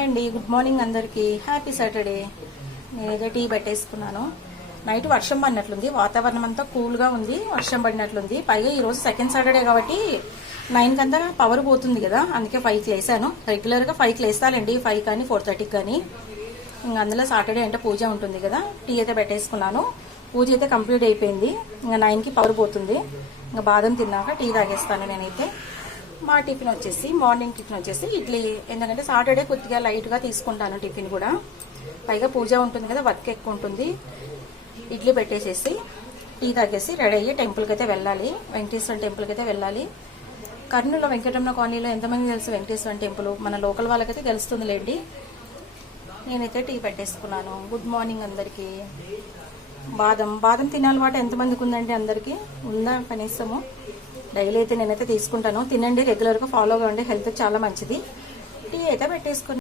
Hi అండి, good morning అందరికీ. Happy Saturday. నేనైతే టీ పెట్టేసుకున్నాను. నైట్ వర్షం పడినట్లుంది, వాతావరణం అంతా కూల్గా ఉంది, వర్షం పడినట్లుంది. పైగా ఈరోజు సెకండ్ సాటర్డే కాబట్టి 9 కంతా పవర్ పోతుంది కదా, అందుకే 5కి లేసాను. రెగ్యులర్గా 5కి లేస్తానండి, 5 కానీ 4:30 కానీ. ఇంకా అందులో సాటర్డే అంటే పూజ ఉంటుంది కదా. టీ అయితే పెట్టేసుకున్నాను. పూజ అయితే కంప్లీట్ అయిపోయింది. ఇంకా 9కి పవర్ పోతుంది. ఇంకా బాదం తిన్నాక టీ తాగేస్తాను నేనైతే. మా టిఫిన్ వచ్చేసి మార్నింగ్ టిఫిన్ వచ్చేసి ఇడ్లీ. ఎందుకంటే సాటర్డే కొద్దిగా లైట్గా తీసుకుంటాను టిఫిన్ కూడా. పైగా పూజ ఉంటుంది కదా, వర్క్ ఎక్కువ ఉంటుంది. ఇడ్లీ పెట్టేసేసి టీ తాగేసి రెడీ అయ్యి టెంపుల్కి అయితే వెళ్ళాలి. వెంకటేశ్వర టెంపుల్కి అయితే వెళ్ళాలి. కర్నూలులో వెంకటరమణ కాలనీలో ఎంతమంది తెలుసు వెంకటేశ్వర టెంపుల్? మన లోకల్ వాళ్ళకైతే తెలుస్తుంది లేండి. నేనైతే టీ పెట్టేసుకున్నాను. గుడ్ మార్నింగ్ అందరికీ. బాదం తినే అలవాటు ఎంతమందికి ఉందండి? అందరికీ ఉందా కనీసము? డైలీ అయితే నేనైతే తీసుకుంటాను. తినండి, రెగ్యులర్గా ఫాలో అవ్వండి, హెల్త్ చాలా మంచిది. టీ అయితే పెట్టేసుకున్నాను.